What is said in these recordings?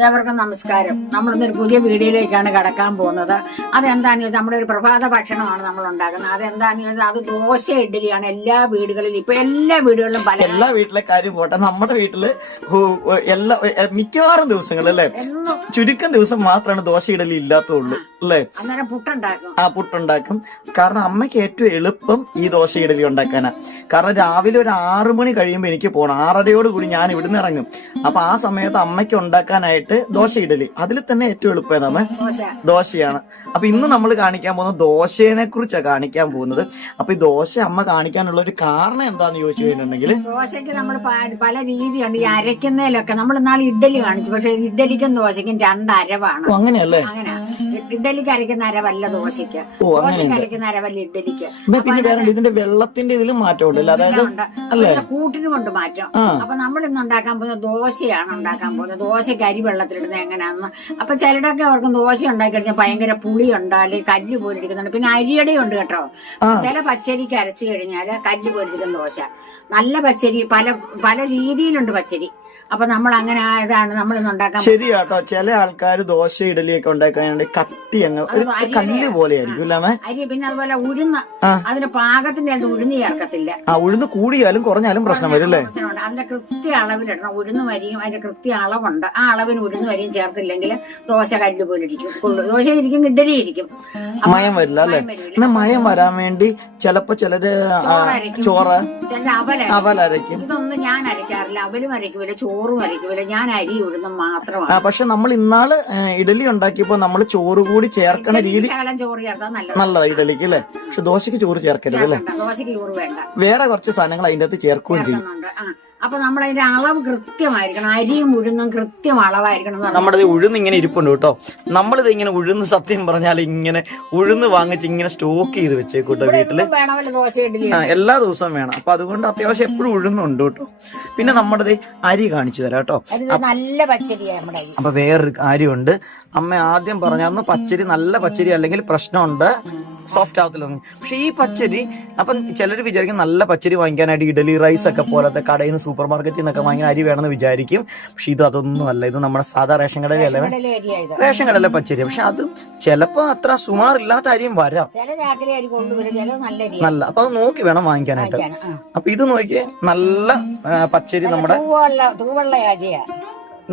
ഏവർക്കും നമസ്കാരം. നമ്മളിന്നൊരു പുതിയ വീഡിയോയിലേക്കാണ് കടക്കാൻ പോകുന്നത്. അതെന്താന്ന് ചോദിച്ചാൽ നമ്മുടെ ഒരു പ്രഭാത ഭക്ഷണമാണ് നമ്മൾ ഉണ്ടാക്കുന്നത്. അതെന്താന്ന് ചോദിച്ചാൽ അത് ദോശ ഇഡ്ഡലിയാണ് എല്ലാ വീടുകളിലും. ഇപ്പൊ എല്ലാ വീടുകളിലും എല്ലാ വീട്ടിലെ കാര്യം പോട്ടെ, നമ്മുടെ വീട്ടില് എല്ലാ മിക്കവാറും ദിവസങ്ങളിൽ അല്ലെ, ചുരുക്കം ദിവസം മാത്രമാണ് ദോശ ഇഡലി ഇല്ലാത്തുള്ളൂ അല്ലേ. അന്നേരം പുട്ടുണ്ടാക്കും. പുട്ടുണ്ടാക്കും. കാരണം അമ്മയ്ക്ക് ഏറ്റവും എളുപ്പം ഈ ദോശ ഇഡലി ഉണ്ടാക്കാനാ. കാരണം രാവിലെ ഒരു 6 മണി കഴിയുമ്പോൾ എനിക്ക് പോകണം. 6:30യോട് കൂടി ഞാൻ ഇവിടുന്ന് ഇറങ്ങും. അപ്പൊ ആ സമയത്ത് അമ്മയ്ക്ക് ഉണ്ടാക്കാനായിട്ട് ദോശ ഇഡലി അതിൽ തന്നെ ഏറ്റവും എളുപ്പം ദോശയാണ്. അപ്പൊ ഇന്ന് നമ്മൾ കാണിക്കാൻ പോകുന്നത് ദോശയെ കുറിച്ചാണ് കാണിക്കാൻ പോകുന്നത്. അപ്പൊ ഈ ദോശ അമ്മ കാണിക്കാനുള്ള ഒരു കാരണം എന്താന്ന് ചോദിച്ചു കഴിഞ്ഞിട്ടുണ്ടെങ്കിൽ, ദോശക്ക് നമ്മൾ പല രീതിയുണ്ട്. ഈ അരയ്ക്കുന്നതിലൊക്കെ നമ്മൾ നാളെ ഇഡ്ഡലി കാണിച്ചു, പക്ഷെ ഇഡ്ഡലിക്കും ദോശയ്ക്കും 2 അരവാണ്. അങ്ങനെയല്ലേ? അങ്ങനെ ഇഡ്ഡലിക്ക് അരയ്ക്കുന്ന അരവല്ല ദോശയ്ക്ക്, ദോശയ്ക്ക് അരയ്ക്കുന്ന അരവല്ല ഇഡ്ഡലിക്ക്. പിന്നെ വേറെ ഇതിന്റെ വെള്ളത്തിന്റെ ഇതിലും മാറ്റമുണ്ടല്ലോ, അതായത് കൂട്ടിന് കൊണ്ട് മാറ്റം. അപ്പൊ നമ്മൾ ഇന്ന് ഉണ്ടാക്കാൻ പോകുന്നത് ദോശയാണ് ഉണ്ടാക്കാൻ പോകുന്നത്. ദോശയ്ക്ക് അരി വെള്ളത്തിലിടുന്നത് എങ്ങനെയാണെന്ന്. അപ്പൊ ചിലരൊക്കെ അവർക്ക് ദോശ ഉണ്ടാക്കി കഴിഞ്ഞാൽ ഭയങ്കര പുളിയുണ്ട്, അല്ലെങ്കിൽ കല്ല് പോലെ ഇരിക്കുന്നുണ്ട്. പിന്നെ അരിയുടെ ഉണ്ട് കേട്ടോ. ചില പച്ചരിക്ക് അരച്ചു കഴിഞ്ഞാല് കല്ല് പോലെ ഇരിക്കുന്ന ദോശ. നല്ല പച്ചരി പല രീതിയിലുണ്ട് പച്ചരി. അപ്പൊ നമ്മൾ അങ്ങനെ ഇതാണ് നമ്മൾ ഇന്ന് ഉണ്ടാക്കാൻ. ശരിയാട്ടോ, ചില ആൾക്കാർ ദോശ ഇഡലിയൊക്കെ ഉണ്ടാക്കാനുണ്ട് കട്ടി അങ്ങ് കല്ല് പോലെ ആയിരിക്കും അരി. പിന്നെ അതുപോലെ ഉഴുന്ന്, അതിന് പാകത്തിന്റെ ഉഴുന്ന് ചേർക്കത്തില്ല. ഉഴുന്ന് കൂടിയാലും കുറഞ്ഞാലും പ്രശ്നം വരും അല്ലേ. അതിന്റെ കൃത്യ അളവിലിടണം. ഉഴുന്ന് വരിയും അതിന്റെ കൃത്യ അളവുണ്ട്. ആ അളവിന് ഉഴുന്ന് വരിയും ചേർത്തില്ലെങ്കിൽ ദോശ കല്ല് പോലെ ഇരിക്കും. ദോശ ഇരിക്കും, ഇഡലി ഇരിക്കും, മയം വരില്ല അല്ലെ. മയം വരാൻ വേണ്ടി ചിലപ്പോ ചിലര് ചോറ്, ചിലര് അവലരയ്ക്കും. ഇതൊന്നും ഞാൻ അരയ്ക്കാറില്ല. അവലും അരയ്ക്കൂല, ചോറും അരയ്ക്കൂല. ഞാൻ അരി ഉഴുന്നും മാത്രമാണ്. പക്ഷെ നമ്മൾ ഇന്നാള് ഇഡലി ഉണ്ടാക്കിയപ്പോ നമ്മൾ ചോറ് കൂടി ചേർക്കണ രീതി ചോറ് ചേർത്താൽ നല്ലതാ ഇഡലിക്ക് അല്ലെ. പക്ഷെ ദോശക്ക് ചോറ് ചേർക്കരുത് അല്ലെ. ദോശക്ക് ചോറ് വേണ്ട. വേറെ കുറച്ച് സാധനങ്ങൾ അതിന്റെ അകത്ത് ചേർക്കുകയും ചെയ്യും. അപ്പൊ നമ്മളതിന്റെ അളവ് കൃത്യമായിരിക്കണം. അരിയും ഉഴുന്നും കൃത്യം അളവായിരിക്കണം. നമ്മുടെ ഉഴുന്ന് ഇങ്ങനെ ഇരിപ്പുണ്ട് കേട്ടോ. നമ്മളിത് ഇങ്ങനെ ഉഴുന്ന് സത്യം പറഞ്ഞാൽ ഇങ്ങനെ ഉഴുന്ന് വാങ്ങിച്ച് ഇങ്ങനെ സ്റ്റോക്ക് ചെയ്ത് വെച്ചേക്കൂട്ടോ വീട്ടില്. എല്ലാ ദിവസവും വേണം. അപ്പൊ അതുകൊണ്ട് അത്യാവശ്യം എപ്പോഴും ഉഴുന്നുണ്ട് കേട്ടോ. പിന്നെ നമ്മുടെ അരി കാണിച്ചു തരാം കേട്ടോ. നല്ല പച്ചരിയാണ്. അപ്പൊ വേറൊരു കാര്യമുണ്ട്. അമ്മ ആദ്യം പറഞ്ഞായിരുന്നു പച്ചരി നല്ല പച്ചരി അല്ലെങ്കിൽ പ്രശ്നമുണ്ട്, സോഫ്റ്റ് ആവത്തില്ല. പക്ഷെ ഈ പച്ചരി അപ്പം ചിലർ വിചാരിക്കും നല്ല പച്ചരി വാങ്ങിക്കാനായിട്ട് ഇഡലി റൈസ് ഒക്കെ പോലത്തെ കടയിൽ നിന്ന് സൂപ്പർ മാർക്കറ്റിൽ നിന്നൊക്കെ വാങ്ങിക്കാൻ അരി വേണമെന്ന് വിചാരിക്കും. പക്ഷെ ഇത് അതൊന്നും അല്ല. ഇത് നമ്മുടെ സാധാ റേഷൻ കടയിലല്ലേ, റേഷൻ കടയിലെ പച്ചരി. പക്ഷെ അത് ചിലപ്പോ അത്ര സുമാറില്ലാത്ത അരിയും വരാം, നല്ല. അപ്പൊ അത് നോക്കി വേണം വാങ്ങിക്കാനായിട്ട്. അപ്പൊ ഇത് നോക്കിയേ, നല്ല പച്ചരി നമ്മുടെ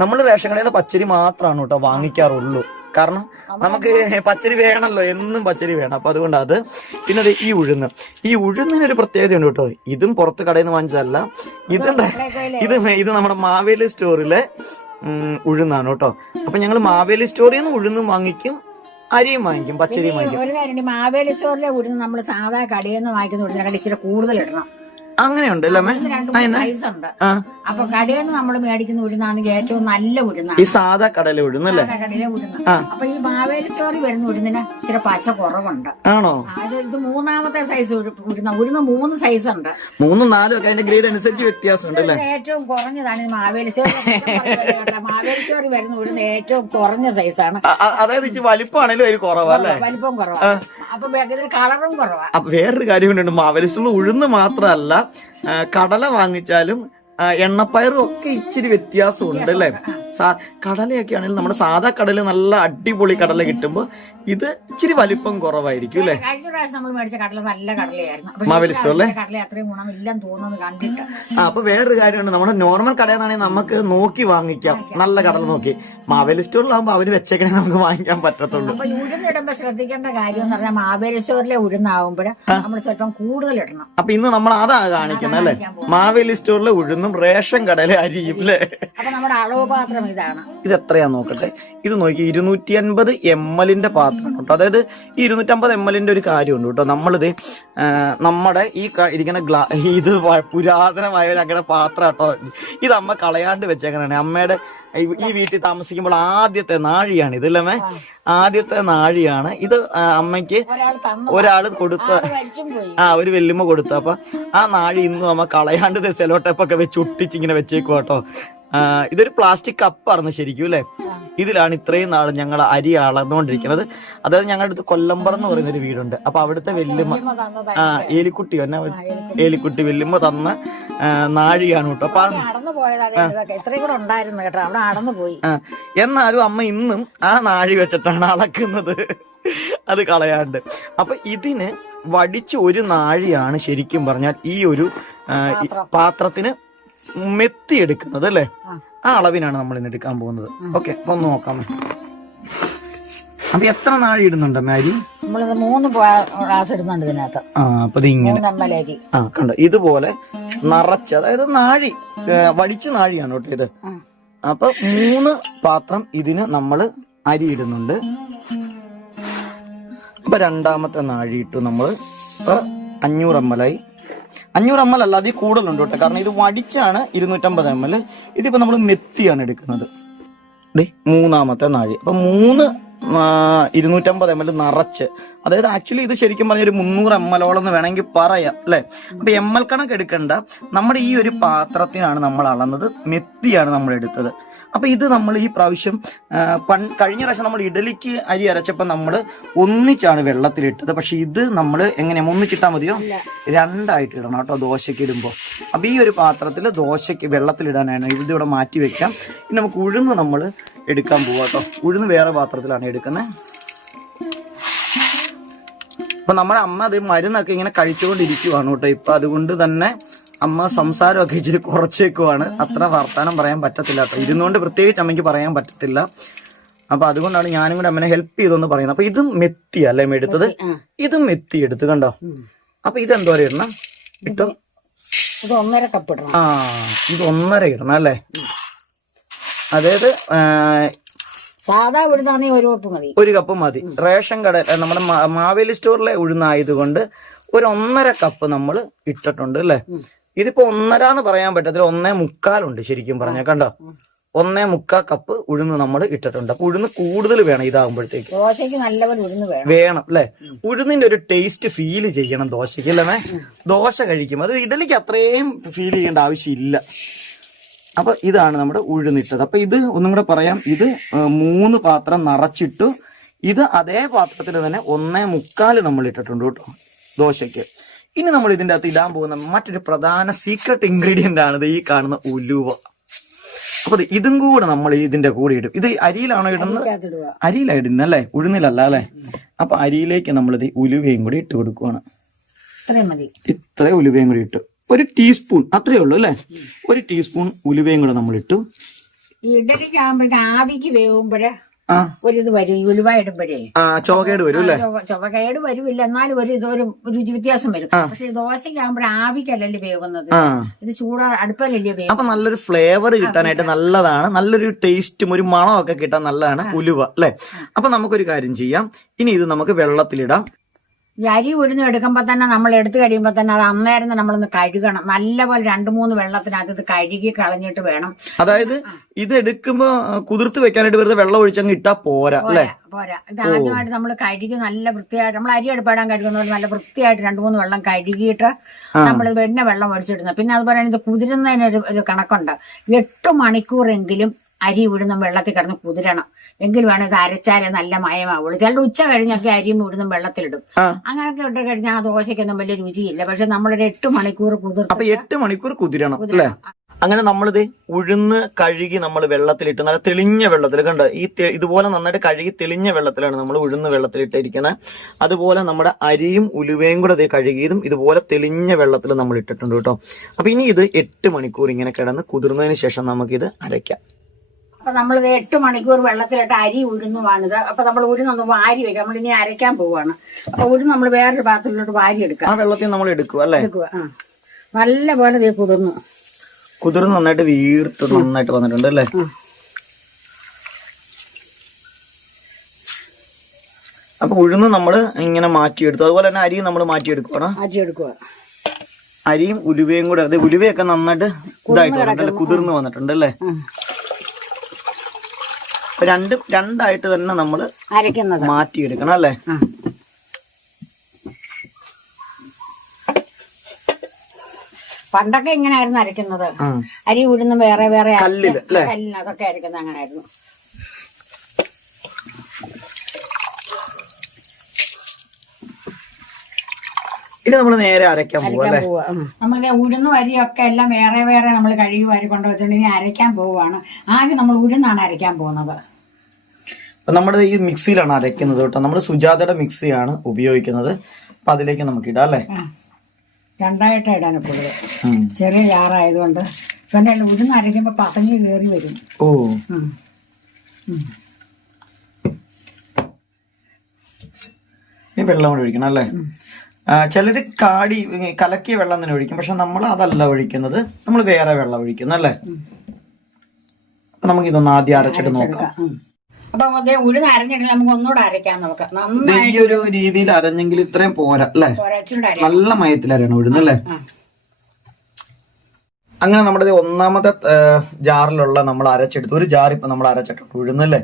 നമ്മള് റേഷൻ കടയിൽ നിന്ന് പച്ചരി മാത്രമാണ് കേട്ടോ വാങ്ങിക്കാറുള്ളൂ. കാരണം നമുക്ക് പച്ചരി വേണമല്ലോ, എന്നും പച്ചരി വേണം. അപ്പൊ അതുകൊണ്ട് അത്. പിന്നെ ഈ ഉഴുന്നിനൊരു പ്രത്യേകതയുണ്ട് കേട്ടോ. ഇതും പുറത്ത് കടയിൽ നിന്ന് വാങ്ങിച്ചതല്ല. ഇത് നമ്മുടെ മാവേലി സ്റ്റോറിലെ ഉഴുന്നാണ് കേട്ടോ. അപ്പൊ ഞങ്ങൾ മാവേലി സ്റ്റോറിൽ നിന്ന് ഉഴുന്നും വാങ്ങിക്കും, അരിയും വാങ്ങിക്കും, പച്ചരിയും വാങ്ങിക്കും. ഒരു കാര്യം, മാവേലി സ്റ്റോറിലെ ഉഴുന്ന് നമ്മൾ സാധാ കടയിൽ നിന്ന് വാങ്ങിക്കുന്ന ഉഴുന്നിനെക്കാൾ ഇച്ചിരി കൂടുതൽ ഇടണം. അങ്ങനെയുണ്ട് അല്ലേ? അപ്പൊ കടയിൽ നിന്ന് നമ്മൾ മേടിക്കുന്ന ഉഴുന്നാണെങ്കിൽ ഏറ്റവും നല്ല ഉഴുന്നാണ് ഈ സാധാ കടയിലെ ഉഴുന്നല്ലേ. അപ്പൊ ഈ മാവേലി സ്റ്റോറിൽ വരുന്ന ഉഴുന്നിന് ഇച്ചിരി പശ കുറവുണ്ട്. ആണോ? ഇത് 3ാമത്തെ സൈസ് ഉഴുന്ന 3 സൈസ് ഉണ്ട്. 3, 4 ഒക്കെ അതിന്റെ ഗ്രേഡ് അനുസരിച്ച് വ്യത്യാസമുണ്ട് അല്ലേ. ഏറ്റവും കുറഞ്ഞതാണ് ഈ മാവേലി സ്റ്റോറി. മാവേലി സ്റ്റോറിൽ വരുന്ന ഉഴുന്ന് ഏറ്റവും കുറഞ്ഞ സൈസാണ്. അതായത് വലിപ്പമാണേലും അതിൽ കുറവല്ലേ, വലിപ്പം കുറവാണ്. അപ്പൊ ഇതിന് കളറും കുറവാണ്. അപ്പൊ വേറൊരു കാര്യം കൊണ്ടുണ്ട്, മാവേലി സ്റ്റോറിൽ ഉഴുന്ന് മാത്രമല്ല കടല വാങ്ങിച്ചാലും എണ്ണപ്പയറും ഒക്കെ ഇച്ചിരി വ്യത്യാസമുണ്ട് അല്ലേ. കടലയൊക്കെ ആണെങ്കിൽ നമ്മുടെ സാധാ കടല നല്ല അടിപൊളി കടല കിട്ടുമ്പോ ഇത് ഇച്ചിരി വലിപ്പം കുറവായിരിക്കും അല്ലെ. കഴിഞ്ഞ പ്രാവശ്യം നമ്മൾ മേടിച്ച കടല നല്ല കടലയായിരുന്നു. മാവേലി സ്റ്റോറിലെ കടല അത്രയും ഗുണമില്ലെന്ന് തോന്നുന്നത് കണ്ടിട്ട്. അപ്പൊ വേറൊരു കാര്യമുണ്ട്, നമ്മുടെ നോർമൽ കടയെന്നാണെങ്കിൽ നമുക്ക് നോക്കി വാങ്ങിക്കാം, നല്ല കടല നോക്കി. മാവേലി സ്റ്റോറിലാകുമ്പോ അവര് വെച്ചേക്കണേ നമുക്ക് വാങ്ങിക്കാൻ പറ്റത്തുള്ളൂ. അപ്പൊ ഉഴുന്നിടുമ്പോ ശ്രദ്ധിക്കേണ്ട കാര്യം എന്ന് പറഞ്ഞാൽ മാവേലി സ്റ്റോറിലെ ഉഴുന്നാകുമ്പോൾ നമ്മൾ സ്വല്പം കൂടുതൽ ഇടണം. അപ്പൊ ഇന്ന് നമ്മൾ അതാ കാണിക്കുന്നത് അല്ലെ, മാവേലി സ്റ്റോറിലെ ഉഴുന്നും റേഷൻ കടയിലെ അരിയും അല്ലേ. അപ്പൊ നമ്മുടെ അളവ് പാത്രം ഇതാണ്. ഇത് എത്രയാ നോക്കട്ടെ. ഇത് നോക്കി 250 ml പാത്രമാണ് കേട്ടോ. അതായത് ഈ 250 ml ഒരു കാര്യമുണ്ട് കേട്ടോ. നമ്മളിത് നമ്മുടെ ഈ ഇരിക്കുന്ന ഇത് പുരാതനമായ അങ്ങനെ പാത്രം കേട്ടോ. ഇത് അമ്മ കളയാണ്ട് വെച്ചേക്കണേ. അമ്മയുടെ ഈ വീട്ടിൽ താമസിക്കുമ്പോൾ ആദ്യത്തെ നാഴിയാണ് ഇതല്ലേ. ആദ്യത്തെ നാഴിയാണ് ഇത്. അമ്മയ്ക്ക് ഒരാള് കൊടുത്ത ഒരു വെല്ലുമ്മ കൊടുത്ത. അപ്പൊ ആ നാഴി ഇന്നും അമ്മ കളയാണ്ട് സെലോ ടേപ്പൊക്കെ വെച്ച് ഒട്ടിച്ചിങ്ങനെ വെച്ചേക്കും കേട്ടോ. ഇതൊരു പ്ലാസ്റ്റിക് കപ്പായിരുന്നു ശരിക്കും അല്ലെ. ഇതിലാണ് ഇത്രയും നാൾ ഞങ്ങൾ അരി അളന്നുകൊണ്ടിരിക്കുന്നത്. അതായത് ഞങ്ങളുടെ അടുത്ത് കൊല്ലമ്പറ എന്ന് പറയുന്ന ഒരു വീടുണ്ട്. അപ്പൊ അവിടുത്തെ വല്യമ്മ ഏലിക്കുട്ടി തന്നെ ഏലിക്കുട്ടി വല്യമ്മ തന്ന നാഴിയാണ് കേട്ടോ. അപ്പൊ എന്നാലും അമ്മ ഇന്നും ആ നാഴി വെച്ചിട്ടാണ് അളക്കുന്നത്, അത് കളയാണ്ട്. അപ്പൊ ഇതിന് വടിച്ച് ഒരു നാഴിയാണ് ശരിക്കും പറഞ്ഞാൽ ഈ ഒരു പാത്രത്തിന് മെത്തിയെടുക്കുന്നത് അല്ലേ? ആ അളവിനാണ് നമ്മൾ ഇന്ന് എടുക്കാൻ പോകുന്നത്. ഓക്കെ, അപ്പൊ ഒന്ന് നോക്കാം. അപ്പൊ എത്ര നാഴി ഇടുന്നുണ്ട് അരി? 3 ഗ്ലാസ് ഇടുന്നുണ്ട് ഇതിനകത്ത്. അപ്പൊ ഇതിങ്ങനെ കണ്ടോ, ഇതുപോലെ നിറച്ച്, അതായത് നാഴി വടിച്ച് നാഴിയാണ് കേട്ടോ ഇത്. അപ്പൊ 3 പാത്രം ഇതിന് നമ്മള് അരി ഇടുന്നുണ്ട്. അപ്പൊ രണ്ടാമത്തെ നാഴി ഇട്ടു നമ്മള്. 500 ml ആയി. 500 ml അല്ല, അതിൽ കൂടുതലുണ്ട് കേട്ടോ. കാരണം ഇത് വടിച്ചാണ് 250 ml. ഇതിപ്പോ നമ്മൾ മെത്തിയാണ് എടുക്കുന്നത്. മൂന്നാമത്തെ നാഴി. അപ്പൊ 250 ml നിറച്ച്, അതായത് ആക്ച്വലി ഇത് ശരിക്കും പറഞ്ഞ ഒരു 300 ml എന്ന് വേണമെങ്കിൽ പറയാം അല്ലെ? അപ്പൊ ML കണക്ക് എടുക്കണ്ട, നമ്മുടെ ഈ ഒരു പാത്രത്തിനാണ് നമ്മൾ അളന്നത്, മെത്തിയാണ് നമ്മൾ എടുത്തത്. അപ്പൊ ഇത് നമ്മൾ ഈ പ്രാവശ്യം കഴിഞ്ഞ പ്രാവശ്യം നമ്മൾ ഇഡലിക്ക് അരി അരച്ചപ്പോ നമ്മൾ ഒന്നിച്ചാണ് വെള്ളത്തിലിട്ടത്. പക്ഷെ ഇത് നമ്മൾ എങ്ങനെയാ ഒന്നിച്ചിട്ടാ മതിയോ? 2 ആയിട്ട് ഇടണം കേട്ടോ ദോശയ്ക്ക് ഇടുമ്പോ. അപ്പൊ ഈ ഒരു പാത്രത്തിൽ ദോശയ്ക്ക് വെള്ളത്തിലിടാനാണ് ഇതിവിടെ മാറ്റി വെക്കാം. ഇനി നമുക്ക് ഉഴുന്ന് നമ്മൾ എടുക്കാൻ പോവാ കേട്ടോ. ഉഴുന്ന് വേറെ പാത്രത്തിലാണ് എടുക്കുന്നത്. അപ്പൊ നമ്മുടെ അമ്മ അത് മരുന്നൊക്കെ ഇങ്ങനെ കഴിച്ചുകൊണ്ടിരിക്കുവാണ് കേട്ടോ ഇപ്പൊ. അതുകൊണ്ട് തന്നെ അമ്മ സംസാരമൊക്കെ ഇച്ചിരി കുറച്ചേക്കുവാണ്. അത്ര വർത്താനം പറയാൻ പറ്റത്തില്ല കേട്ടോ. ഇരുന്നുകൊണ്ട് പ്രത്യേകിച്ച് അമ്മയ്ക്ക് പറയാൻ പറ്റത്തില്ല. അപ്പൊ അതുകൊണ്ടാണ് ഞാനും കൂടെ അമ്മനെ ഹെൽപ്പ് ചെയ്തെന്ന് പറയുന്നത്. അപ്പൊ ഇത് മെത്തി അല്ലേ എടുത്തത്? ഇത് മെത്തി എടുത്ത് കണ്ടോ. അപ്പൊ ഇതെന്തോ ഇടണം ഇട്ടോ? ഇത് 1.5 കപ്പ് ഇടണം. ഇത് 1.5 ഇടണം അല്ലേ? അതായത് സാധാ ഉഴുന്നാണെങ്കിൽ 1 കപ്പ് മതി. 1 കപ്പ് മതി. റേഷൻ കട നമ്മുടെ മാവേലി സ്റ്റോറിലെ ഉഴുന്നായതുകൊണ്ട് ഒരു 1.5 കപ്പ് നമ്മൾ ഇട്ടിട്ടുണ്ട് അല്ലേ? ഇതിപ്പോ 1.5 എന്ന് പറയാൻ പറ്റത്തില്ല, 1.25 ഉണ്ട് ശരിക്കും പറഞ്ഞാൽ. കണ്ടോ, 1.25 കപ്പ് ഉഴുന്ന് നമ്മൾ ഇട്ടിട്ടുണ്ട്. അപ്പൊ ഉഴുന്ന് കൂടുതൽ വേണം ഇതാകുമ്പോഴത്തേക്ക്. ദോശയ്ക്ക് നല്ലപോലെ ഉഴുന്ന് വേണം അല്ലെ? ഉഴുന്നിന്റെ ഒരു ടേസ്റ്റ് ഫീൽ ചെയ്യണം ദോശയ്ക്ക് അല്ലേ? ദോശ കഴിക്കും. അത് ഇഡലിക്ക് അത്രയും ഫീൽ ചെയ്യേണ്ട ആവശ്യമില്ല. അപ്പൊ ഇതാണ് നമ്മുടെ ഉഴുന്നിട്ടത്. അപ്പൊ ഇത് ഒന്നും കൂടെ പറയാം. ഇത് 3 പാത്രം നിറച്ചിട്ടു. ഇത് അതേ പാത്രത്തിൽ തന്നെ 1.25 നമ്മൾ ഇട്ടിട്ടുണ്ട് കേട്ടോ ദോശയ്ക്ക്. ഇനി നമ്മൾ ഇതിന്റെ അകത്ത് ഇടാൻ പോകുന്ന മറ്റൊരു പ്രധാന സീക്രട്ട് ഇൻഗ്രീഡിയന്റ് ആണ് ഈ കാണുന്ന ഉലുവ. അപ്പൊ ഇതും കൂടെ നമ്മൾ ഇതിന്റെ കൂടെ ഇടും. ഇത് അരിയിലാണോ ഇടുന്നത്? അരിയിലാണ് ഇടുന്നത് അല്ലേ, ഉഴുന്നിലല്ല അല്ലെ? അപ്പൊ അരിയിലേക്ക് നമ്മളിത് ഉലുവയും കൂടി ഇട്ട് കൊടുക്കുവാണ്. ഇത്ര ഉലുവയും കൂടി ഇട്ടു. 1 ടീസ്പൂൺ അത്രയേ ഉള്ളൂ അല്ലെ? 1 ടീസ്പൂൺ ഉലുവയും കൂടെ നമ്മൾ ഇട്ടു. ഇഡലിക്ക് ആകുമ്പോഴേ ആവിക്ക് വേവുമ്പോഴേ ഒരിത് വരും. ഈ ഉലുവ ഇടുമ്പോഴേ ചുവകേട് വരും അല്ലേ? ചുവകേട് വരുമില്ല, എന്നാലും ഒരു രുചി വ്യത്യാസം വരും. പക്ഷെ ദോശയ്ക്ക് ആകുമ്പോഴേ ആവിക്കല്ലല്ലേ വേവുന്നത്, ഇത് അടുപ്പല്ലേ വേവ്. അപ്പൊ നല്ലൊരു ഫ്ലേവർ കിട്ടാനായിട്ട് നല്ലതാണ്, നല്ലൊരു ടേസ്റ്റും ഒരു മണമൊക്കെ കിട്ടാൻ നല്ലതാണ് ഉലുവ അല്ലെ? അപ്പൊ നമുക്കൊരു കാര്യം ചെയ്യാം. ഇനി ഇത് നമുക്ക് വെള്ളത്തിലിടാം. ഈ അരി ഉഴുന്ന് എടുക്കുമ്പോ തന്നെ നമ്മൾ എടുത്തു കഴിയുമ്പോ തന്നെ അത് അന്നേരം നമ്മളൊന്ന് കഴുകണം നല്ലപോലെ. 2-3 വെള്ളത്തിനകത്ത് ഇത് കഴുകി കളഞ്ഞിട്ട് വേണം. അതായത് ഇത് എടുക്കുമ്പോ കുതിർത്ത് വെക്കാനായിട്ട് വെറുതെ വെള്ളം ഒഴിച്ചങ്ങ് ഇട്ടാ പോരാ അല്ലേ? പോരാ. ഇത് ആദ്യമായിട്ട് നമ്മൾ കഴുകി നല്ല വൃത്തിയായിട്ട്, നമ്മൾ അരി എടുപ്പാടാൻ കഴുകുന്ന പോലെ നല്ല വൃത്തിയായിട്ട് 2-3 വെള്ളം കഴുകിയിട്ട് നമ്മൾ പിന്നെ വെള്ളം ഒഴിച്ചിടുന്നത്. പിന്നെ അതുപോലെ ഇത് കുതിരുന്നതിനൊരു കണക്കുണ്ട്. 8 മണിക്കൂറെങ്കിലും അരി ഉഴുന്നും വെള്ളത്തിൽ കിടന്ന് കുതിരണം. എങ്കിൽ വേണം ഇത് അരച്ചാലേ നല്ല മയമാവുള്ളൂ. ചിലർ ഉച്ച കഴിഞ്ഞൊക്കെ അരിയും ഉഴുന്നും വെള്ളത്തിലിടും. അങ്ങനെയൊക്കെ ഇട്ട് കഴിഞ്ഞാൽ ആ ദോശയ്ക്കൊന്നും വലിയ രുചിയില്ല. പക്ഷെ നമ്മളൊരു 8 മണിക്കൂർ കുതിർത്ത്. അപ്പൊ 8 മണിക്കൂർ കുതിരണം അല്ലേ? അങ്ങനെ നമ്മളിത് ഉഴുന്ന് കഴുകി നമ്മൾ വെള്ളത്തിലിട്ട് നല്ല തെളിഞ്ഞ വെള്ളത്തിൽ കണ്ട ഇതുപോലെ നന്നായിട്ട് കഴുകി തെളിഞ്ഞ വെള്ളത്തിലാണ് നമ്മൾ ഉഴുന്ന് വെള്ളത്തിലിട്ടിരിക്കുന്നത്. അതുപോലെ നമ്മുടെ അരിയും ഉലുവയും കൂടെ കഴുകിയതും ഇതുപോലെ തെളിഞ്ഞ വെള്ളത്തിൽ നമ്മൾ ഇട്ടിട്ടുണ്ട് കേട്ടോ. അപ്പൊ ഇനി ഇത് 8 മണിക്കൂർ ഇങ്ങനെ കിടന്ന് കുതിർന്നതിന് ശേഷം നമുക്കിത് അരയ്ക്കാം. അപ്പൊ നമ്മളിത് 8 മണിക്കൂർ വെള്ളത്തിലിട്ട് അരി ഉഴുന്നുവാണിത്. അപ്പൊ നമ്മൾ ഉഴുന്നൊന്ന് വാരി വെക്കാം. നമ്മൾ ഇനി അരയ്ക്കാൻ പോവാണ്. അപ്പൊ ഉഴുന്ന് നമ്മൾ വേറൊരു പാത്രത്തിലോട്ട് വാരി എടുക്കാം. ആ വെള്ളത്തിൽ നമ്മൾ എടുക്കുക അല്ലേ? നല്ല പോലെ കുതിർന്ന് നന്നായിട്ട് വീർത്ത് നന്നായിട്ട് വന്നിട്ടുണ്ട് അല്ലേ? അപ്പൊ ഉഴുന്ന് നമ്മൾ ഇങ്ങനെ മാറ്റിയെടുത്തു. അതുപോലെ തന്നെ അരിയും നമ്മൾ മാറ്റിയെടുക്കുക. അരിയും ഉലുവയും കൂടെ, അതെ ഉലുവയൊക്കെ നന്നായിട്ട് ഇതായിട്ട് വന്നിട്ടല്ലേ, കുതിർന്ന് വന്നിട്ടുണ്ട് അല്ലേ? രണ്ടായിട്ട് തന്നെ നമ്മൾ മാറ്റിയെടുക്കണം അല്ലേ? പണ്ടൊക്കെ ഇങ്ങനെയായിരുന്നു അരയ്ക്കുന്നത്. അരി ഉഴുന്നും വേറെ വേറെ കല്ലിൽ അതൊക്കെ അരയ്ക്കുന്നത് അങ്ങനെയായിരുന്നു. ഇനി നമ്മൾ നേരെ അരയ്ക്കാൻ പോവാ അല്ലെ? നമ്മളിത് ഉഴുന്നും അരിയൊക്കെ എല്ലാം വേറെ വേറെ നമ്മൾ കഴുകി വാരി കൊണ്ടുവച്ചിട്ട് ഇനി അരയ്ക്കാൻ പോവുകയാണ്. ആദ്യം നമ്മൾ ഉഴുന്നാണ് അരയ്ക്കാൻ പോകുന്നത്. അപ്പൊ നമ്മുടെ ഈ മിക്സിയിലാണ് അരയ്ക്കുന്നത് കേട്ടോ. നമ്മൾ സുജാതയുടെ മിക്സിയാണ് ഉപയോഗിക്കുന്നത്. അപ്പൊ അതിലേക്ക് നമുക്ക് ഇടാം അല്ലെ? രണ്ടായിട്ട് ഇടാനും കൂടുതൽ ചെറിയ ജാറായതുകൊണ്ട് പിന്നെ ഉഴുന്ന് അരയ്ക്കുമ്പോ പതഞ്ഞ് കയറി വരും. ഓ ഈ വെള്ളം കൂടി ഒഴിക്കണം അല്ലേ? ചിലര് കലക്കിയ വെള്ളം തന്നെ ഒഴിക്കും. പക്ഷെ നമ്മൾ അതല്ല ഒഴിക്കുന്നത്, നമ്മൾ വേറെ വെള്ളം ഒഴിക്കുന്നു അല്ലേ? നമുക്ക് ഇതൊന്ന് ആദ്യം അരച്ചിട്ട് നോക്കാം. അപ്പൊ ഉഴുന്ന് അരഞ്ഞിട്ടില്ല, നമുക്ക് ഒന്നുകൂടെ അരയ്ക്കാം. നമുക്ക് ഈ ഒരു രീതിയിൽ അരഞ്ഞെങ്കിൽ ഇത്രയും പോരാ അല്ലേ? നല്ല മയത്തിൽ അരയണം ഉഴുന്ന് അല്ലേ? അങ്ങനെ നമ്മുടെ ഒന്നാമത്തെ ജാറിലുള്ള നമ്മൾ അരച്ചെടുത്തു. ഒരു ജാർ ഇപ്പൊ നമ്മൾ അരച്ചിട്ടുണ്ട് ഉഴുന്നല്ലേ?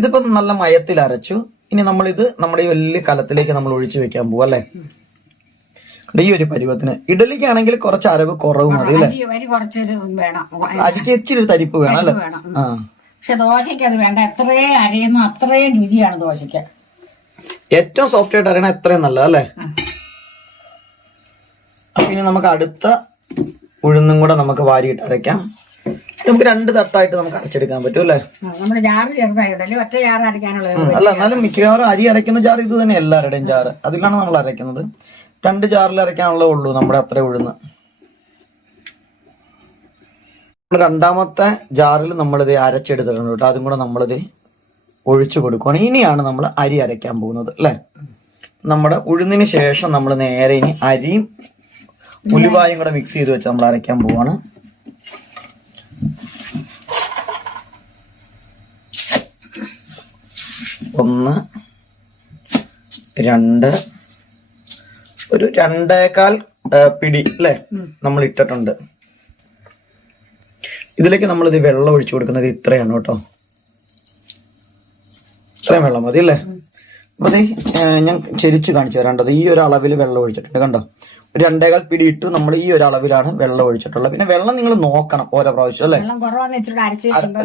ഇതിപ്പോ നല്ല മയത്തിൽ അരച്ചു. ഇനി നമ്മളിത് നമ്മുടെ ഈ വലിയ കലത്തിലേക്ക് നമ്മൾ ഒഴിച്ചു വെക്കാൻ പോവാ അല്ലേ? ഈ ഒരു പരുവത്തിന്. ഇഡലിക്കാണെങ്കിൽ കുറച്ച് അരവ് കുറവ് മതി അല്ലേ? അരിക്ക് ഇച്ചിരി തരിപ്പ് വേണം അല്ലേ? പക്ഷെ ദോശയ്ക്ക് അത് വേണ്ട. എത്രയും അരയുന്നു അത്രയും രുചിയാണ് ദോശയ്ക്ക്. ഏറ്റവും സോഫ്റ്റ് ആയിട്ട് അരയണ എത്രയും നല്ലത് അല്ലേ? അപ്പൊ ഇനി നമുക്ക് അടുത്ത ഉഴുന്നും കൂടെ നമുക്ക് വാരിയിട്ട് അരയ്ക്കാം. നമുക്ക് 2 തട്ടായിട്ട് നമുക്ക് അരച്ചെടുക്കാൻ പറ്റും അല്ലേ? നമ്മുടെ ജാറ് ചെറുതായിട്ടല്ലേ, ഒറ്റ ജാറ് അരയ്ക്കാനുള്ളത്. അല്ല, എന്നാലും മിക്കവാറും അരി അരയ്ക്കുന്ന ജാർ ഇത് തന്നെ എല്ലാവരുടെയും ജാറ്. അതിലാണ് നമ്മൾ അരയ്ക്കുന്നത്. 2 ജാറിൽ അരയ്ക്കാനുള്ളേ ഉള്ളൂ നമ്മുടെ അത്ര ഉഴുന്ന്. രണ്ടാമത്തെ ജാറിൽ നമ്മളിത് അരച്ചെടുത്തിട്ടുണ്ട് കേട്ടോ. അതും കൂടെ നമ്മളിത് ഒഴിച്ചു കൊടുക്കുകയാണ്. ഇനിയാണ് നമ്മൾ അരി അരയ്ക്കാൻ പോകുന്നത് അല്ലേ? നമ്മുടെ ഉഴുന്നിന് ശേഷം നമ്മൾ നേരെ ഇനി അരിയും ഉലുവായും കൂടെ മിക്സ് ചെയ്ത് വെച്ച് നമ്മൾ അരയ്ക്കാൻ പോവാണ്. ഒന്ന്, 2, ഒരു 2.25 പിടി അല്ലേ നമ്മൾ ഇട്ടിട്ടുണ്ട്. ഇതിലേക്ക് നമ്മളിത് വെള്ളം ഒഴിച്ചു കൊടുക്കുന്നത് ഇത്രയാണ് കേട്ടോ. ഇത്രയും വെള്ളം മതി അല്ലേ? അപ്പൊ ഞാൻ ചെരിച്ച് കാണിച്ചു തരാണ്ടത്. ഈ ഒരു അളവിൽ വെള്ളം ഒഴിച്ചിട്ടുണ്ട് കണ്ടോ. ഒരു 2.25 പിടി ഇട്ടു. നമ്മൾ ഈ ഒരു അളവിലാണ് വെള്ളം ഒഴിച്ചിട്ടുള്ളത്. പിന്നെ വെള്ളം നിങ്ങൾ നോക്കണം ഓരോ പ്രാവശ്യം അല്ലേ?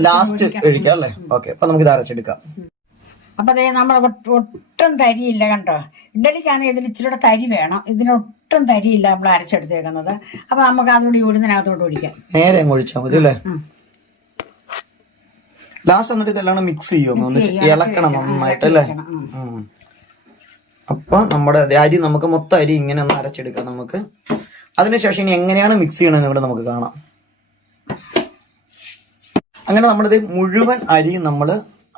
ലാസ്റ്റ് ഒഴിക്കാം അല്ലേ? ഓക്കെ, അപ്പൊ നമുക്ക് ഇത് അരച്ചെടുക്കാം. അപ്പൊ അതേ നമ്മൾ ഒട്ടും തരിയില്ല കണ്ടോ. ഇഡലിക്കാണെങ്കിൽ ഇതിൽ ഇച്ചിരി തരി വേണം. ഇതിനൊട്ടും തരിയില്ല നമ്മൾ അരച്ചെടുത്തേക്കുന്നത്. അപ്പൊ നമുക്ക് അതുകൂടി ഉഴുന്നിനകത്തോട്ട് ഒഴിക്കാം. നേരെ അങ്ങ് ഒഴിച്ചാൽ മതി അല്ലേ? ലാസ്റ്റ് എന്നിട്ട് ഇതെല്ലാം മിക്സ് ചെയ്യുമോ? ഇളക്കണം നന്നായിട്ട് അല്ലേ? അപ്പൊ നമ്മുടെ അരി നമുക്ക് മൊത്തം അരി ഇങ്ങനെ ഒന്ന് അരച്ചെടുക്കാം നമുക്ക്. അതിനുശേഷം ഇനി എങ്ങനെയാണ് മിക്സ് ചെയ്യണമെന്ന് ഇവിടെ നമുക്ക് കാണാം. അങ്ങനെ നമ്മളിത് മുഴുവൻ അരിയും നമ്മൾ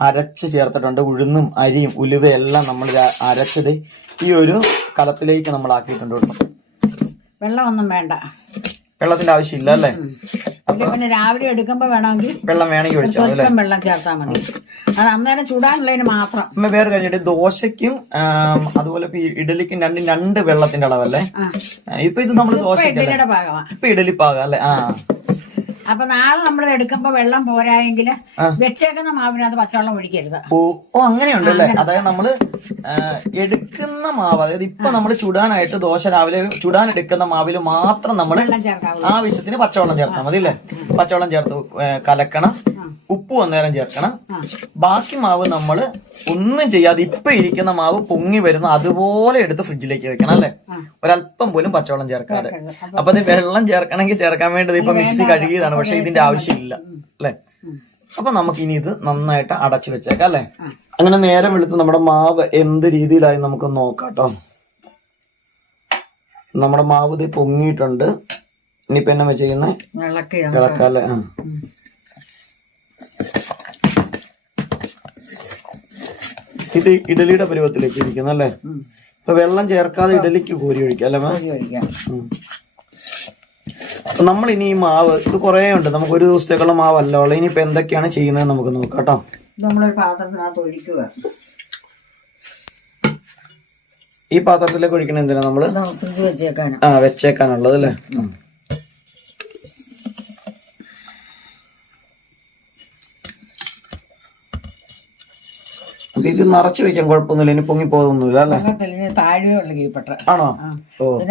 അരച്ച് ചേർത്തിട്ടുണ്ട്. ഉഴുന്നും അരിയും ഉലുവയും എല്ലാം നമ്മൾ അരച്ചത് ഈ ഒരു കലത്തിലേക്ക് നമ്മൾ ആക്കിയിട്ടുണ്ട് കേട്ടോ. വെള്ളമൊന്നും വേണ്ട, വെള്ളത്തിന്റെ ആവശ്യമില്ല അല്ലേ? പിന്നെ രാവിലെ എടുക്കുമ്പോ വേണമെങ്കിൽ വെള്ളം വേണമെങ്കിൽ ഒഴിച്ചാൽ വെള്ളം ചേർത്താൽ മതി. അത് അന്നേരം ചൂടാനുള്ളതിന് മാത്രം. വേറെ കഴിഞ്ഞിട്ട് ദോശയ്ക്കും അതുപോലെ ഇഡലിക്കും രണ്ട് വെള്ളത്തിന്റെ അളവല്ലേ? ഇപ്പൊ ഇത് നമ്മള് ദോശയ്ക്ക് ഇപ്പൊ ഇഡലി പാകം അല്ലേ? അപ്പൊ നാളെ നമ്മൾ എടുക്കുമ്പോ വെള്ളം പോരായെങ്കിൽ വെച്ചേക്കുന്ന മാവിനകത്ത് പച്ചവെള്ളം ഒഴിക്കരുത്. ഓ അങ്ങനെയുണ്ടല്ലേ? അതായത് നമ്മള് എടുക്കുന്ന മാവ്, അതായത് ഇപ്പൊ നമ്മൾ ചുടാനായിട്ട് ദോശ രാവിലെ ചുടാൻ എടുക്കുന്ന മാവിൽ മാത്രം നമ്മൾ ആവശ്യത്തിന് പച്ചവെള്ളം ചേർത്താൽ മതി അല്ലേ? പച്ചവെള്ളം ചേർത്ത് കലക്കണം, ഉപ്പ് അന്നേരം ചേർക്കണം. ബാക്കി മാവ് നമ്മൾ ഒന്നും ചെയ്യാതെ ഇപ്പൊ ഇരിക്കുന്ന മാവ് പൊങ്ങി വരുന്ന അതുപോലെ എടുത്ത് ഫ്രിഡ്ജിലേക്ക് വെക്കണം അല്ലെ? ഒരല്പം പോലും പച്ചവെള്ളം ചേർക്കാതെ. അപ്പൊ അത് വെള്ളം ചേർക്കണമെങ്കിൽ ചേർക്കാൻ വേണ്ടത് ഇപ്പൊ മിക്സി കഴുകിയതാണ്, പക്ഷെ ഇതിന്റെ ആവശ്യമില്ല അല്ലെ? അപ്പൊ നമുക്ക് ഇനി ഇത് നന്നായിട്ട് അടച്ചു വെച്ചേക്കാം അല്ലെ? അങ്ങനെ നേരം വെളുത്ത് നമ്മുടെ മാവ് എന്ത് രീതിയിലായി നമുക്ക് നോക്കാം കേട്ടോ. നമ്മുടെ മാവ് ഇത് പൊങ്ങിയിട്ടുണ്ട്. ഇനിയിപ്പോ എന്നാ ചെയ്യുന്നത്? ഇളക്കാം അല്ലെ? ഇത് ഇഡലിയുടെ പരുവത്തിലേക്ക് ഇരിക്കുന്നു അല്ലേ? ഇപ്പൊ വെള്ളം ചേർക്കാതെ ഇഡലിക്ക് കോരി ഒഴിക്കാം അല്ലേ? നമ്മൾ ഇനി ഈ മാവ് ഇത് കുറെ ഉണ്ട്, നമുക്ക് ഒരു ദിവസത്തേക്കുള്ള മാവല്ല ഉള്ളത്. ഇനിയിപ്പോ എന്തൊക്കെയാണ് ചെയ്യുന്നത് നമുക്ക് നോക്കാം കേട്ടോ. നമ്മളൊരു പാത്രത്തിനകത്ത് ഒഴിക്കുക. ഈ പാത്രത്തിലേക്ക് ഒഴിക്കണ എന്തിനാ? നമ്മള് വെച്ചേക്കാനുള്ളത് അല്ലേ? ഇത് നിറച്ച് വെക്കാൻ കുഴപ്പമൊന്നുമില്ല, ഇനി പൊങ്ങി പോകുന്നില്ല അല്ലേ? താഴെയുള്ള കീഴ്പെട്ട ആണോ?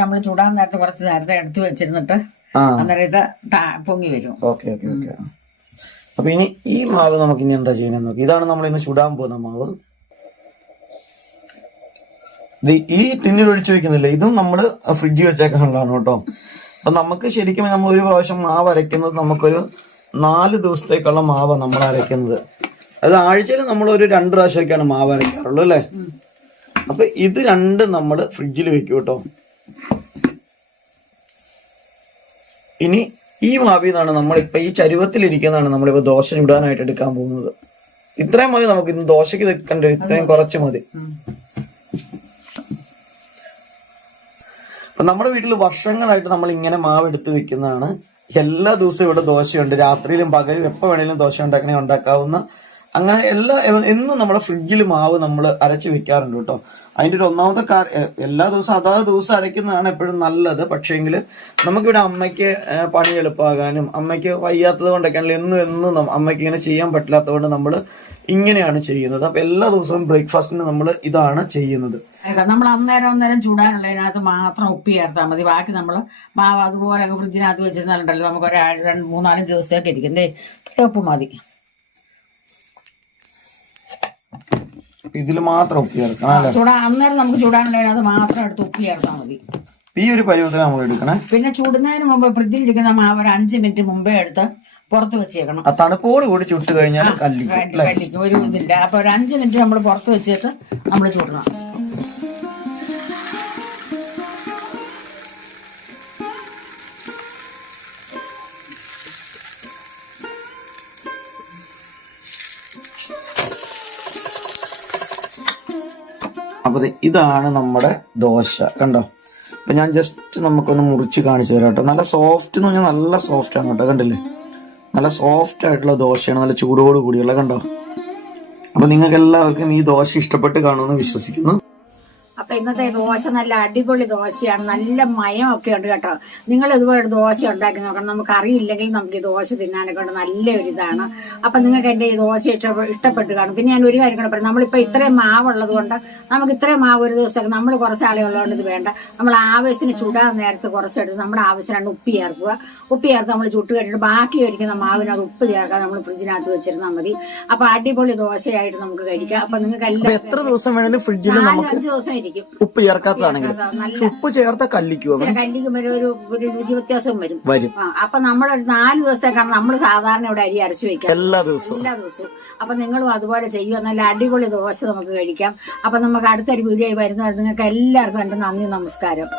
നമ്മൾ ചൂടാൻ നേരത്തെ കുറച്ച് നേരത്തെ എടുത്തു വെച്ചിരുന്നിട്ട് അന്നേരം ഇത് പൊങ്ങി വരും. Okay okay okay. അപ്പൊ ഇനി ഈ മാവ് നമുക്ക് ഇനി എന്താ ചെയ്യണമെന്ന് നോക്കി. ഇതാണ് നമ്മൾ ഇന്ന് ചുടാൻ പോകുന്ന മാവ്. ഈ ടിന്നിൽ ഒഴിച്ചു വെക്കുന്നില്ല, ഇതും നമ്മള് ഫ്രിഡ്ജിൽ വെച്ചേക്കാനുള്ളതാണ് കേട്ടോ. അപ്പൊ നമുക്ക് ശരിക്കും നമ്മൾ ഒരു പ്രാവശ്യം മാവ് അരയ്ക്കുന്നത് നമുക്കൊരു 4 ദിവസത്തേക്കുള്ള മാവ് നമ്മൾ അരയ്ക്കുന്നത്. അത് ആഴ്ചയിൽ നമ്മൾ ഒരു 2 പ്രാവശ്യമൊക്കെയാണ് മാവ് അരയ്ക്കാറുള്ളൂ അല്ലേ. അപ്പൊ ഇത് രണ്ടും നമ്മൾ ഫ്രിഡ്ജിൽ വെക്കും കേട്ടോ. ഇനി ഈ മാവിൽ നിന്നാണ് നമ്മളിപ്പോ ഈ ചരുവത്തിലിരിക്കുന്നതാണ് നമ്മളിപ്പോ ദോശ ചുടാനായിട്ട് എടുക്കാൻ പോകുന്നത്. ഇത്രയും മതി നമുക്ക് ഇന്ന് ദോശക്ക് വെക്കണ്ട, ഇത്രയും കുറച്ച് മതി. അപ്പൊ നമ്മുടെ വീട്ടിൽ വർഷങ്ങളായിട്ട് നമ്മൾ ഇങ്ങനെ മാവ് എടുത്ത് വെക്കുന്നതാണ്. എല്ലാ ദിവസവും ഇവിടെ ദോശയുണ്ട്, രാത്രിയിലും പകലും എപ്പോ വേണേലും ദോശ ഉണ്ടാക്കാവുന്ന അങ്ങനെ എന്നും നമ്മുടെ ഫ്രിഡ്ജിൽ മാവ് നമ്മൾ അരച്ച് വെക്കാറുണ്ട് കേട്ടോ. അതിന്റെ ഒരു ഒന്നാമത്തെ എല്ലാ ദിവസവും അതാത് ദിവസം അരയ്ക്കുന്നതാണ് എപ്പോഴും നല്ലത്. പക്ഷേങ്കിൽ നമുക്കിവിടെ അമ്മയ്ക്ക് പണി എളുപ്പമാകാനും അമ്മയ്ക്ക് വയ്യാത്തത് കൊണ്ടൊക്കെയാണെങ്കിൽ എന്നും അമ്മയ്ക്ക് ഇങ്ങനെ ചെയ്യാൻ പറ്റില്ലാത്തത് കൊണ്ട് നമ്മൾ ഇങ്ങനെയാണ് ചെയ്യുന്നത്. അപ്പൊ എല്ലാ ദിവസവും ബ്രേക്ക്ഫാസ്റ്റിന് നമ്മൾ ഇതാണ് ചെയ്യുന്നത്. നമ്മൾ അന്നേരം ചൂടാനുള്ളതിനകത്ത് മാത്രം ഉപ്പ് ചേർത്താൽ മതി. ബാക്കി നമ്മൾ മാവ് അതുപോലെ ഫ്രിഡ്ജിനകത്ത് വെച്ചിരുന്നാലുണ്ടല്ലോ നമുക്ക് ഒരു 3-4 ദിവസത്തേക്ക് ഇരിക്കുന്നേ. ഇത്ര ഉപ്പ് മതി. ഇതിൽ മാത്രം ഉപ്പ് ചേർക്കണം. അന്നേരം നമുക്ക് ചൂടാനുള്ളതിനകത്ത് മാത്രം എടുത്ത് ഉപ്പ് ചേർത്താൽ മതി. ഈ ഒരു പരുവത്തിൽ നമ്മൾ എടുക്കണേ. പിന്നെ ചൂടുന്നതിന് മുമ്പ് ഫ്രിഡ്ജിലിരിക്കുന്ന മാവ് ഒരു 5 മിനിറ്റ് മുമ്പേ എടുത്ത് പുറത്ത് വെച്ചേക്കണം. ആ തണുപ്പോട് കൂടി ചുട്ട് കഴിഞ്ഞാൽ കല്ലിക്കും ഒരു ഇതില്ല. അപ്പൊ ഒരു 5 മിനിറ്റ് നമ്മൾ പുറത്ത് വെച്ചിട്ട് നമ്മൾ ചൂടണം. അപ്പൊ ഇതാണ് നമ്മുടെ ദോശ കണ്ടോ. അപ്പൊ ഞാൻ ജസ്റ്റ് നമുക്കൊന്ന് മുറിച്ച് കാണിച്ചു തരാം കേട്ടോ. നല്ല സോഫ്റ്റ് എന്ന് പറഞ്ഞാൽ നല്ല സോഫ്റ്റ് ആണ് കേട്ടോ. കണ്ടില്ലേ, നല്ല സോഫ്റ്റ് ആയിട്ടുള്ള ദോശയാണ്, നല്ല ചൂടോട് കൂടിയുള്ള കണ്ടോ. അപ്പൊ നിങ്ങൾക്ക് എല്ലാവർക്കും ഈ ദോശ ഇഷ്ടപ്പെട്ട് കാണുമെന്ന് വിശ്വസിക്കുന്നു. അപ്പൊ ഇന്നത്തെ ദോശ നല്ല അടിപൊളി ദോശയാണ്, നല്ല മയമൊക്കെ ഉണ്ട് കേട്ടോ. നിങ്ങൾ ഇതുപോലെ ദോശ ഉണ്ടാക്കി നോക്കണം. നമുക്ക് അറിയില്ലെങ്കിൽ നമുക്ക് ഈ ദോശ തിന്നാനൊക്കെ കൊണ്ട് നല്ലൊരു ഇതാണ്. അപ്പൊ നിങ്ങൾക്ക് എന്റെ ഈ ദോശ ഇഷ്ടപ്പെട്ട് കാണും. പിന്നെ ഞാൻ ഒരു കാര്യം കൂടെ പറയാം, നമ്മളിപ്പോ ഇത്രയും മാവുള്ളത് കൊണ്ട് നമുക്ക് ഇത്രയും മാവ് ഒരു ദിവസമൊക്കെ നമ്മൾ കുറച്ചാളെ ഉള്ളതുകൊണ്ട് ഇത് വേണ്ട. നമ്മൾ ആവശ്യത്തിന് ചുടാൻ നേരത്ത് കുറച്ചെടുത്ത് നമ്മുടെ ആവശ്യമാണ് ഉപ്പ് ചേർക്കുക. ഉപ്പ് ചേർത്ത് നമ്മൾ ചുട്ട് കഴിഞ്ഞിട്ട് ബാക്കി ഒരിക്കുന്ന മാവിനകത്ത് ഉപ്പ് ചേർക്കാൻ നമ്മൾ ഫ്രിഡ്ജിനകത്ത് വെച്ചിരുന്നാൽ മതി. അപ്പൊ അടിപൊളി ദോശയായിട്ട് നമുക്ക് കഴിക്കാം. അപ്പൊ നിങ്ങൾക്ക് എല്ലാം എത്ര ദിവസം വേണമെങ്കിലും ഫ്രിഡ്ജിൽ 4-5 ദിവസം ഇരിക്കും. ഉപ്പ് ചേർക്കാത്തതാണെങ്കിൽ. ഉപ്പ് ചേർത്ത കല്ലിക്കുമ്പോൾ ഒരു രുചി വ്യത്യാസം വരും. അപ്പൊ നമ്മൾ 4 ദിവസത്തേക്കാണ് നമ്മൾ സാധാരണ ഇവിടെ അരി അരച്ചു വെക്കാം എല്ലാ ദിവസവും. അപ്പൊ നിങ്ങളും അതുപോലെ ചെയ്യുക. നല്ല അടിപൊളി ദോശ നമുക്ക് കഴിക്കാം. അപ്പൊ നമുക്ക് അടുത്തൊരു വീഡിയോ വരുന്നത്. നിങ്ങൾക്ക് എല്ലാവർക്കും എന്റെ നന്ദി, നമസ്കാരം.